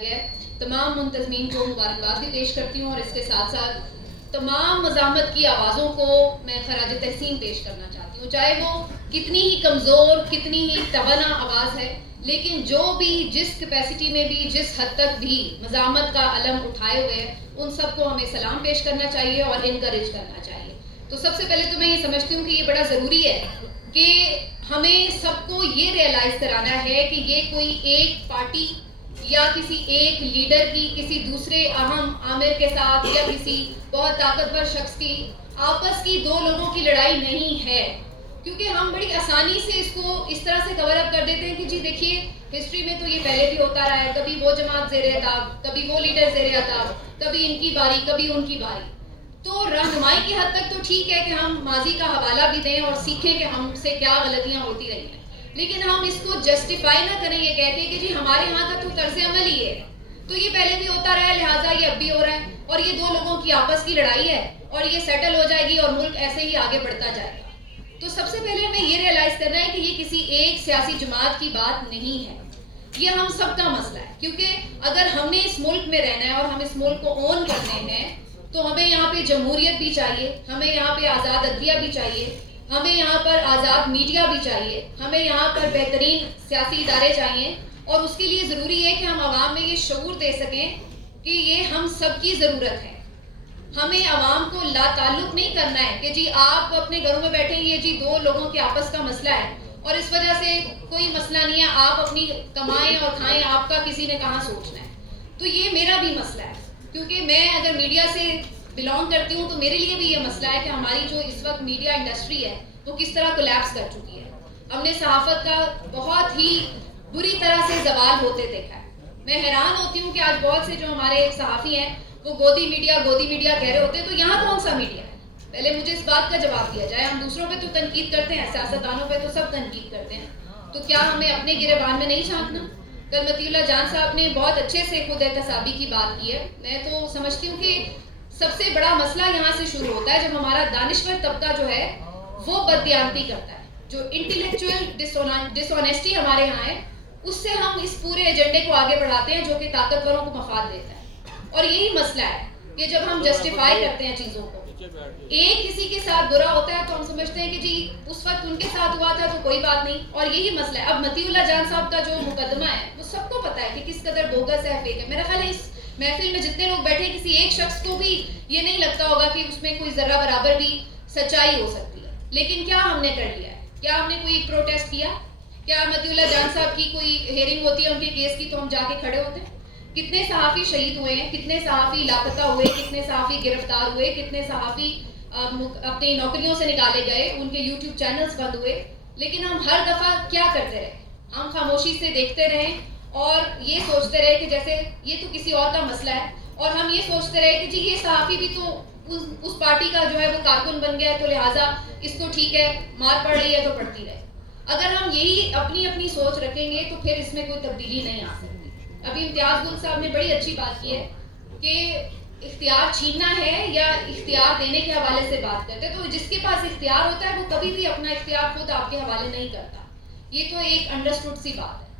گیا تمام منتظمین کو مبارکباد بھی پیش کرتی ہوں، اور اس کے ساتھ ساتھ تمام مزاحمت کی آوازوں کو میں خراج تحسین پیش کرنا چاہتی ہوں، چاہے وہ کتنی ہی کمزور، کتنی ہی توانا آواز ہے، لیکن جو بھی جس کیپیسٹی میں بھی جس حد تک بھی مزاحمت کا علم اٹھائے ہوئے ہیں، ان سب کو ہمیں سلام پیش کرنا چاہیے اور انکریج کرنا چاہیے۔ تو سب سے پہلے تو میں یہ سمجھتی ہوں کہ یہ بڑا ضروری ہے کہ ہمیں سب کو یہ ریئلائز کرانا ہے کہ یہ کوئی ایک پارٹی یا کسی ایک لیڈر کی کسی دوسرے اہم آمر کے ساتھ یا کسی بہت طاقتور شخص کی آپس کی دو لوگوں کی لڑائی نہیں ہے، کیونکہ ہم بڑی آسانی سے اس کو اس طرح سے کور اپ کر دیتے ہیں کہ جی دیکھیے ہسٹری میں تو یہ پہلے بھی ہوتا رہا ہے، کبھی وہ جماعت زیر عتاب، کبھی وہ لیڈر زیر عتاب، کبھی ان کی باری کبھی ان کی باری۔ تو رہنمائی کی حد تک تو ٹھیک ہے کہ ہم ماضی کا حوالہ بھی دیں اور سیکھیں کہ ہم سے کیا غلطیاں ہوتی رہی ہیں، لیکن ہم اس کو جسٹیفائی نہ کریں یہ کہتے ہیں کہ جی ہمارے یہاں کا تو طرز عمل ہی ہے، تو یہ پہلے بھی ہوتا رہا ہے لہٰذا یہ اب بھی ہو رہا ہے، اور یہ دو لوگوں کی آپس کی لڑائی ہے اور یہ سیٹل ہو جائے گی اور ملک ایسے ہی آگے بڑھتا جائے گا۔ تو سب سے پہلے ہمیں یہ ریئلائز کرنا ہے کہ یہ کسی ایک سیاسی جماعت کی بات نہیں ہے، یہ ہم سب کا مسئلہ ہے، کیونکہ اگر ہم نے اس ملک میں رہنا ہے اور ہم اس ملک کو اون کرنے ہیں تو ہمیں یہاں پہ جمہوریت بھی چاہیے، ہمیں یہاں پہ آزاد عدلیہ بھی چاہیے، ہمیں یہاں پر آزاد میڈیا بھی چاہیے، ہمیں یہاں پر بہترین سیاسی ادارے چاہیے، اور اس کے لیے ضروری ہے کہ ہم عوام میں یہ شعور دے سکیں کہ یہ ہم سب کی ضرورت ہے۔ ہمیں عوام کو لا تعلق نہیں کرنا ہے کہ جی آپ اپنے گھروں میں بیٹھیں یہ جی دو لوگوں کے آپس کا مسئلہ ہے اور اس وجہ سے کوئی مسئلہ نہیں ہے، آپ اپنی کمائیں اور کھائیں، آپ کا کسی نے کہاں سوچنا ہے۔ تو یہ میرا بھی مسئلہ ہے، کیونکہ میں اگر میڈیا سے بلانگ کرتی ہوں تو میرے لیے بھی یہ مسئلہ ہے کہ ہماری جو اس وقت میڈیا انڈسٹری ہے وہ کس طرح کولیپس کر چکی ہے۔ ہم نے صحافت کا بہت ہی بری طرح سے زوال ہوتے دیکھا ہے۔ میں حیران ہوتی ہوں کہ آج بہت سے جو ہمارے صحافی ہیں وہ گودی میڈیا کہہ رہے ہوتے ہیں، تو یہاں کون سا میڈیا ہے؟ پہلے مجھے اس بات کا جواب دیا جائے۔ ہم دوسروں پہ تو تنقید کرتے ہیں، سیاستدانوں پہ تو سب تنقید کرتے ہیں، تو کیا ہمیں اپنے گریبان میں نہیں جھانکنا؟ کل مطیع اللہ جان صاحب نے بہت اچھے سے خود احتسابی کی بات کی ہے۔ میں تو سمجھتی ہوں کہ سب سے بڑا مسئلہ یہاں سے شروع ہوتا ہے جب ہمارا دانشور طبقہ جو ہے وہ بددیانتی کرتا ہے، جو انٹلیکچوئل ڈس آنیسٹی ہمارے یہاں ہے، اس سے ہم اس پورے ایجنڈے کو آگے بڑھاتے ہیں جو کہ طاقتوروں کو مفاد دیتا ہے۔ اور یہی مسئلہ ہے کہ جب ہم جسٹیفائی کرتے ہیں چیزوں کو، ایک کسی کے ساتھ برا ہوتا ہے تو ہم سمجھتے ہیں کہ جی اس وقت ان کے ساتھ ہوا تھا تو کوئی بات نہیں، اور یہی مسئلہ ہے۔ اب مطیع اللہ جان صاحب کا جو مقدمہ ہے وہ سب کو پتا ہے کہ کس قدر بوگس ہے، فیک ہے۔ میرا خیال ہے اس محفل میں جتنے لوگ بیٹھے کسی ایک شخص کو بھی یہ نہیں لگتا ہوگا کہ اس میں کوئی ذرہ برابر بھی سچائی ہو سکتی ہے، لیکن کیا ہم نے کر لیا ہے؟ کیا ہم نے کوئی پروٹیسٹ کیا؟ کیا مطیع اللہ جان صاحب کی کوئی ہیئرنگ ہوتی ہے ان کے کیس کی تو ہم جا کے کھڑے ہوتے ہیں؟ کتنے صحافی شہید ہوئے ہیں، کتنے صحافی لاپتہ ہوئے، کتنے صحافی گرفتار ہوئے، کتنے صحافی اپنی نوکریوں سے نکالے گئے، ان کے یوٹیوب چینلز بند ہوئے، لیکن ہم ہر دفعہ کیا کرتے رہے؟ ہم خاموشی سے دیکھتے رہے اور یہ سوچتے رہے کہ جیسے یہ تو کسی اور کا مسئلہ ہے، اور ہم یہ سوچتے رہے کہ جی یہ صحافی بھی تو اس پارٹی کا جو ہے وہ کارکن بن گیا ہے تو لہٰذا اس کو ٹھیک ہے، مار پڑ رہی ہے تو پڑتی رہے۔ اگر ہم یہی اپنی سوچ رکھیں گے تو پھر اس میں کوئی تبدیلی نہیں آ سکتی۔ ابھی امتیاز گل صاحب نے بڑی اچھی بات کی ہے کہ اختیار چھیننا ہے یا اختیار دینے کے حوالے سے بات کرتے ہیں، تو جس کے پاس اختیار ہوتا ہے وہ کبھی بھی اپنا اختیار خود آپ کے حوالے نہیں کرتا، یہ تو ایک انڈرسٹوڈ سی بات ہے۔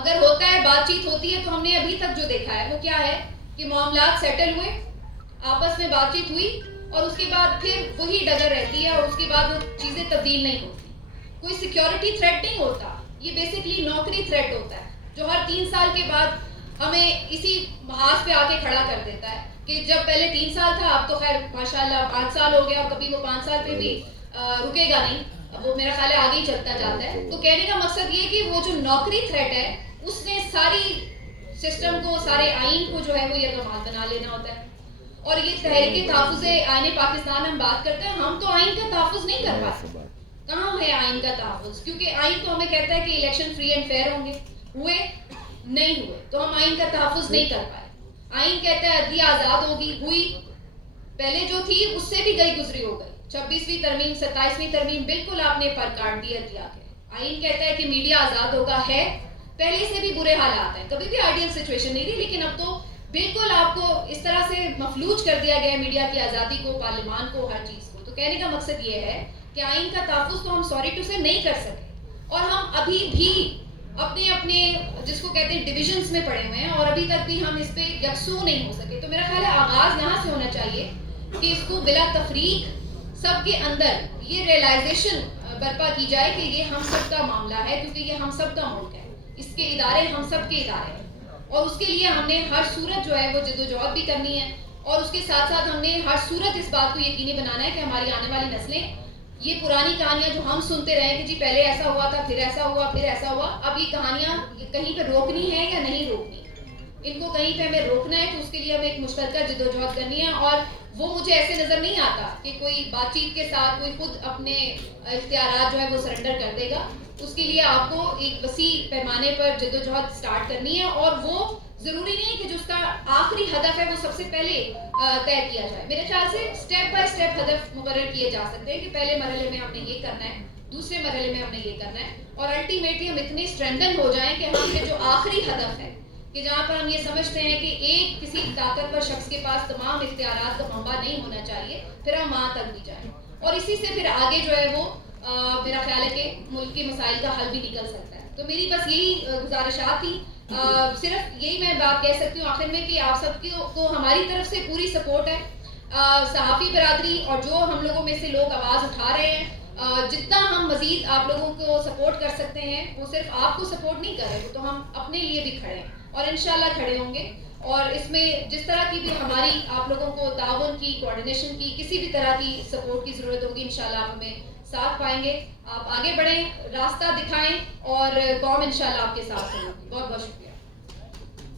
اگر ہوتا ہے، بات چیت ہوتی ہے، تو ہم نے ابھی تک جو دیکھا ہے وہ کیا ہے کہ معاملات سیٹل ہوئے، آپس میں بات چیت ہوئی، اور اس کے بعد پھر وہی ڈگر رہتی ہے اور اس کے بعد وہ چیزیں تبدیل نہیں ہوتی۔ کوئی سیکیورٹی تھریٹ نہیں ہوتا، یہ بیسکلی نوکری تھریٹ ہوتا ہے جو ہر 3 سال کے بعد ہمیں اسی محاذ پہ آ کے کھڑا کر دیتا ہے کہ جب پہلے 3 سال تھا اب تو خیر ماشاءاللہ 5 سال ہو گیا، اور کبھی وہ 5 سال پہ بھی رکے گا نہیں، وہ میرا خیال ہے آگے ہی چلتا جاتا ہے۔ تو کہنے کا مقصد یہ کہ وہ جو نوکری تھریٹ ہے اس نے ساری سسٹم کو، سارے آئین کو جو ہے وہ یرغمال بنا لینا ہوتا ہے۔ اور یہ تحریک تحفظ آئین پاکستان ہم بات کرتے ہیں، ہم تو آئین کا تحفظ نہیں کر پاتے۔ کہاں ہے آئین کا تحفظ؟ کیونکہ آئین تو ہمیں کہتا ہے کہ الیکشن فری اینڈ فیئر ہوں گے، ہوئے نہیں ہوئے، تو ہم آئین کا تحفظ نہیں کر پائے۔ آئین کہتا ہے عدلیہ آزاد ہوگی، ہوئی پہلے جو تھی اس سے بھی گئی گزری ہو گئی، 26ویں ترمیم 27ویں ترمیم بالکل آپ نے پر کاٹ دیا عدلیہ کے۔ آئین کہتا ہے کہ میڈیا آزاد ہوگا، ہے پہلے سے بھی برے حالات ہیں، کبھی بھی آئیڈیل سچویشن نہیں تھی، لیکن اب تو بالکل آپ کو اس طرح سے مفلوج کر دیا گیا ہے میڈیا کی آزادی کو، پارلیمان کو، ہر چیز کو۔ تو کہنے کا مقصد یہ ہے کہ آئین کا تحفظ تو ہم سوری ٹو سے نہیں کر سکے، اور ہم ابھی بھی اپنے اپنے جس کو کہتے ہیں ڈویژنس میں پڑے ہوئے ہیں اور ابھی تک بھی ہم اس پہ یکسو نہیں ہو سکے. تو میرا خیال ہے آغاز یہاں سے ہونا چاہیے کہ اس کو بلا تفریق سب کے اندر یہ ریئلائزیشن برپا کی جائے کہ یہ ہم سب کا معاملہ ہے, کیونکہ یہ ہم سب کا ملک ہے, اس کے ادارے ہم سب کے ادارے ہیں, اور اس کے لیے ہم نے ہر صورت جو ہے وہ جدوجہد بھی کرنی ہے, اور اس کے ساتھ ساتھ ہم نے ہر صورت اس بات کو یقینی بنانا ہے کہ ہماری آنے والی نسلیں یہ پرانی کہانیاں جو ہم سنتے رہے کہ جی پہلے ایسا ہوا تھا, پھر ایسا ہوا, پھر ایسا ہوا, اب یہ کہانیاں کہیں پہ روکنی ہے یا نہیں روکنی, ان کو کہیں پہ ہمیں روکنا ہے. تو اس کے لیے ہمیں ایک مشترکہ جدوجہد کرنی ہے, اور وہ مجھے ایسے نظر نہیں آتا کہ کوئی بات چیت کے ساتھ کوئی خود اپنے اختیارات جو ہے وہ سرنڈر کر دے گا. اس کے لیے آپ کو ایک وسیع پیمانے پر جدوجہد سٹارٹ کرنی ہے, اور وہ ضروری نہیں کہ جو اس کا آخری ہدف ہے وہ سب سے پہلے طے کیا جائے. میرے خیال سے اسٹیپ بائی اسٹیپ ہدف مقرر کیے جا سکتے ہیں کہ پہلے مرحلے میں ہم نے یہ کرنا ہے, دوسرے مرحلے میں ہم نے یہ کرنا ہے, اور الٹیمیٹلی ہم اتنے اسٹرینتھن ہو جائیں کہ ہم نے جو آخری ہدف ہے کہ جہاں پر ہم یہ سمجھتے ہیں کہ ایک کسی طاقتور شخص کے پاس تمام اختیارات کا منبع نہیں ہونا چاہیے, پھر ہم وہاں تک بھی جائیں, اور اسی سے پھر آگے جو ہے وہ میرا خیال ہے کہ ملک کے مسائل کا حل بھی نکل سکتا ہے. تو میری بس یہی گزارشات تھی. صرف یہی میں بات کہہ سکتی ہوں آخر میں کہ آپ سب کو ہماری طرف سے پوری سپورٹ ہے. صحافی برادری اور جو ہم لوگوں میں سے لوگ آواز اٹھا رہے ہیں, جتنا ہم مزید آپ لوگوں کو سپورٹ کر سکتے ہیں, وہ صرف آپ کو سپورٹ نہیں کر رہے, تو ہم اپنے لیے بھی کھڑے ہیں اور انشاءاللہ کھڑے ہوں گے. اور اس میں جس طرح کی بھی ہماری آپ لوگوں کو تعاون کی, کوارڈینیشن کی, کسی بھی طرح کی سپورٹ کی ضرورت ہوگی, انشاءاللہ آپ ہمیں ساتھ پائیں گے. آپ آگے بڑھیں, راستہ دکھائیں, اور قوم انشاءاللہ آپ کے ساتھ ہوگی. بہت بہت شکریہ.